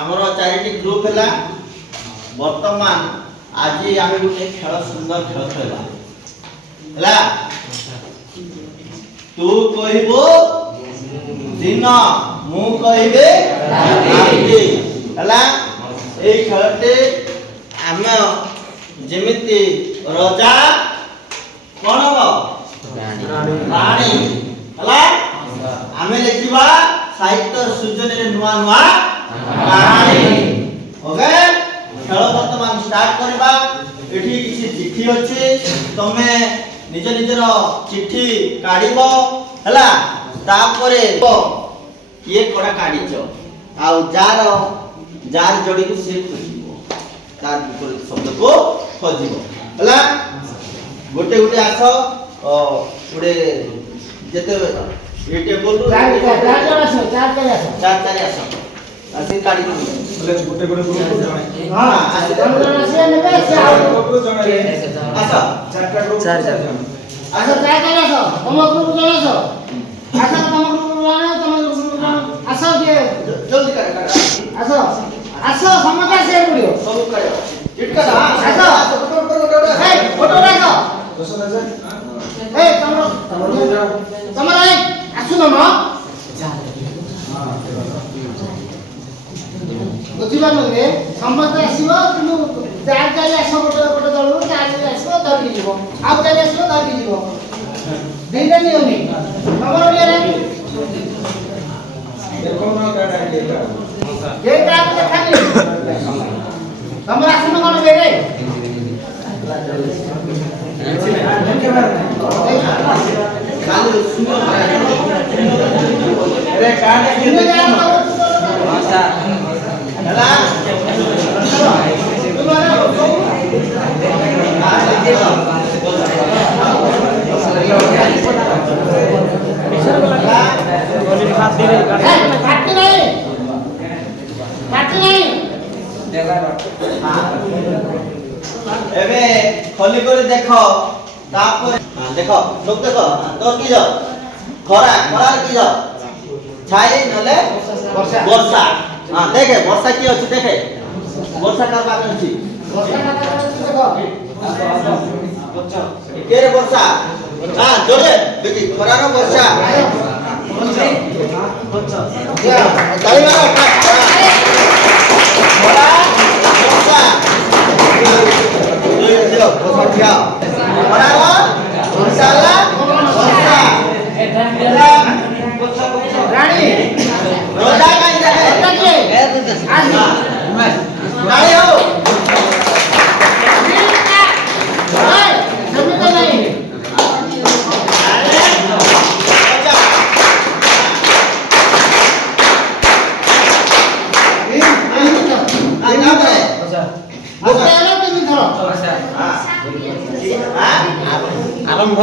ଆମର ଚାରିଟି ଗ୍ରୁପ ହେଲା। ବର୍ତ୍ତମାନ ଆଜି ଆମେ ଗୋଟେ ଖେଳ ସୁନ୍ଦର ଖେଳ ଖେଳିବା ହେଲା। ତୁ କହିବୁ ଦିନ, ମୁଁ କହିବି ରାତି ହେଲା। এই খেলটি ଆମେ ଯେମିତି ରଜା କଣ ହବ ରାଣୀ ହେଲା। ଆମେ ଲେଖିବା ସାହିତ୍ୟ ସୃଜନରେ ନୂଆ ନୂଆ କାହାଣୀ। ଓକେ, ଖେଳ ବର୍ତ୍ତମାନ ଷ୍ଟାର୍ଟ କରିବା। ଏଠି କିଛି ଚିଠି ଅଛି, ତମେ ନିଜ ନିଜର ଚିଠି କାଢିବ ହେଲା। ତାପରେ କିଏ କୋଡା କାଢିଛ ଆଉ ଯାର ଯୋଡିକୁ ସେ ଖୋଜିବ, ତାର ବିପରୀତ ଶବ୍ଦକୁ ଖୋଜିବ ହେଲା। ଗୋଟେ ଗୋଟେ ଆସ, ଗୋଟେ ଯେତେ ଏ ଟେବୁଲ ଚାରି ଆସ আসি কাটি দিবি বলে গোটে গোটে গ্রুপ জনে হ্যাঁ আসি জনে আসে নেবে সে আর গ্রুপ জনে আসো চারটা গ্রুপ চার জন আসো চার জন আসো তম গ্রুপ জন আসো আসো তম গ্রুপ জন তম গ্রুপ জন আসো যে জলদি কাট আসো আসো সমতা সে পড়িও সব কাট চিটকা দা আসো ফটো এই ফটো রাখো দোসো দে এই তোমরা এই আসু না বুঝিপারে সমস্ত আসব কিন্তু চার চারি আস গোটে গোটে দলু চারি আসব ধরিকি যাব ଆଉ ଚାରି ଆସିବ ଧରିକି ଯିବ ଦିଟା ନିଅନି ତମର ନିଅନି ଦେଖো ନା କାର୍ଡ ଆଇଡିଆ ଯେ କାର୍ଡ ଦେଖାନି ତମର ଆସିବ କଣ ବେରେ ଖାଲି ସୁନ रे काट के देखो भाषा ହେଲା। ଏବେ ଖୋଲି କରି ଦେଖ, ତାପରେ ଦେଖ ଲୋକ ଦେଖ তোর কি যাও খরা খরার কি যাও ছাই নলে বর্ষা। हां देखे वर्षा की अछि, देखे वर्षा करबा अछि, वर्षा करबा अछि देखो के रे वर्षा। हां जोरे देखि खरार वर्षा या ताली मारो खरा वर्षा दियो वर्षा दियो खरार वर्षा वर्षा रानी रोजा का गाड़ी हो आरंभ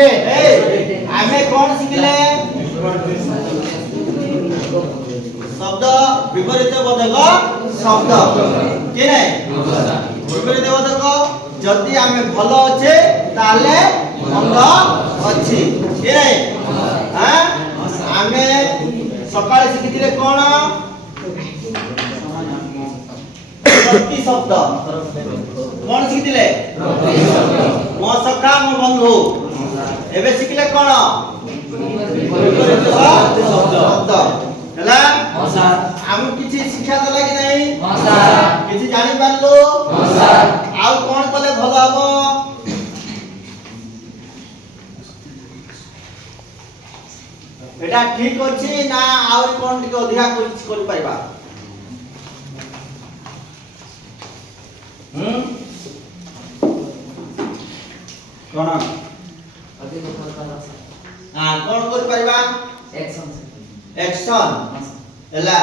শিখিলে ଆମେ କ'ଣ ଶିଖିଲେ শব্দ বিপরীত বোধক শব্দ কি নাই বিপরীত বোধক যদি আমি ভালো আছে তাহলে মন্দ ଅଛି কি নাই হ্যাঁ ଆମେ সকালে শিখিଥିଲେ কোন প্রতি শব্দ কোন শিখিଥିଲେ ମୋ ସଖା ମୋ ବନ୍ଧୁ ଏବେ ଶିଖିଲେ কোন শব্দ ହେଲା हां सर हम किछि शिक्षा देला कि नहीं हां सर किछि जानि पारलो हां सर आउ कोन कले भलो हबो एटा ठीक अछि ना आउ कोन टिके अधिका कर पाइबा कोन अधिक कर हां कोन कर पाइबा एक्शन एक्शन ହେଲା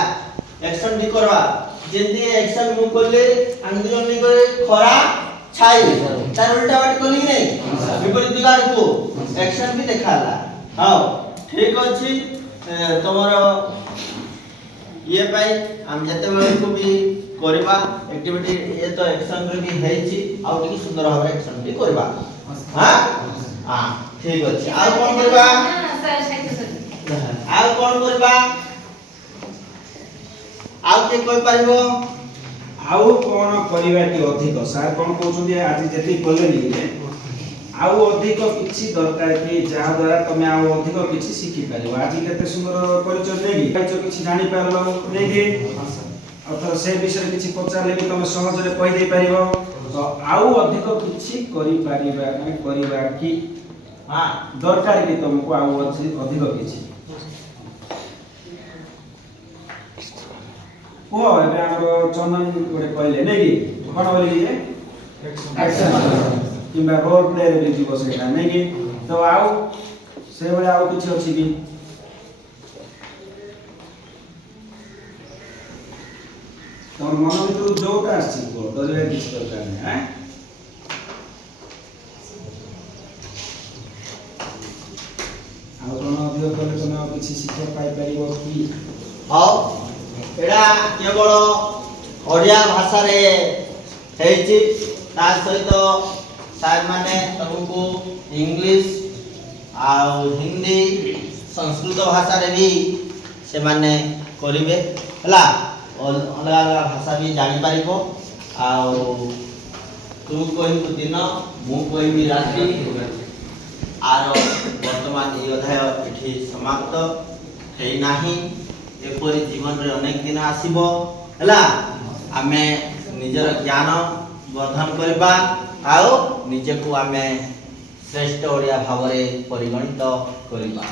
एक्शन भी करवा जेंती एक्शन मु करले आंदोलन नहीं करे खरा छाई तार उल्टा बात करली नहीं विपरीत दिगाड़ को एक्शन भी देखाला हां ठीक अछि तमरो ये पाई हम जते बेले को भी करबा एक्टिविटी ये तो एक्शन रे भी हेछि आ टिके सुंदर भाबरे एक्शन भी करबा हां हां ठीक अछि आ कोन करबा सर साइड आ कोन करबा आउ के कोइ पारिबो आउ कोन करिबा कि अधिक सार कोन कहउछन आज जेति बोललेनी जे आउ अधिक किछि दरकार कि जा द्वारा तमे आउ अधिक किछि सिखि पारिबो आज केते सुंदर परिचय देगी काइचो किछि जानि पारलो देगी अथवा से विषय किछि पचारले कि तमे सहज रे कहि दे पारिबो तो आउ अधिक किछि करि पारिबा माने करिबा कि हां दरकार कि तुमको आउ अधिक किछि ओ एबे हमरो चंदन गोटे कहले नै कि कोन बोली जे एक्शन किंबा रोल प्ले रे भी जीव सेटा नै कि तो आउ से बेले आउ किछि अछि कि तोर मन भितर जोटा अछि को डरे किछि दरकार नै हैं आउ कोन अधिक कले तमे किछि शिक्षा पाई परिबो कि हां एडा केवल ओडिया भाषा रे हेछि ता सहित सार माने तुमको इंग्लिश आ हिंदी संस्कृत भाषा रे भी से माने करिवे हला अलग अलग भाषा भी जानि पारिबो आ तू कहबो दिन मु कहबी रात्रि आर वर्तमान ए अध्याय एठी समाप्त हेई नाही एपरि जीवन रे अनेक दिन आसीबो हला आमे निजर ज्ञान वर्धन करबा आउ निजे को आमे श्रेष्ठ ओडिया भावरे परिगणित करबा।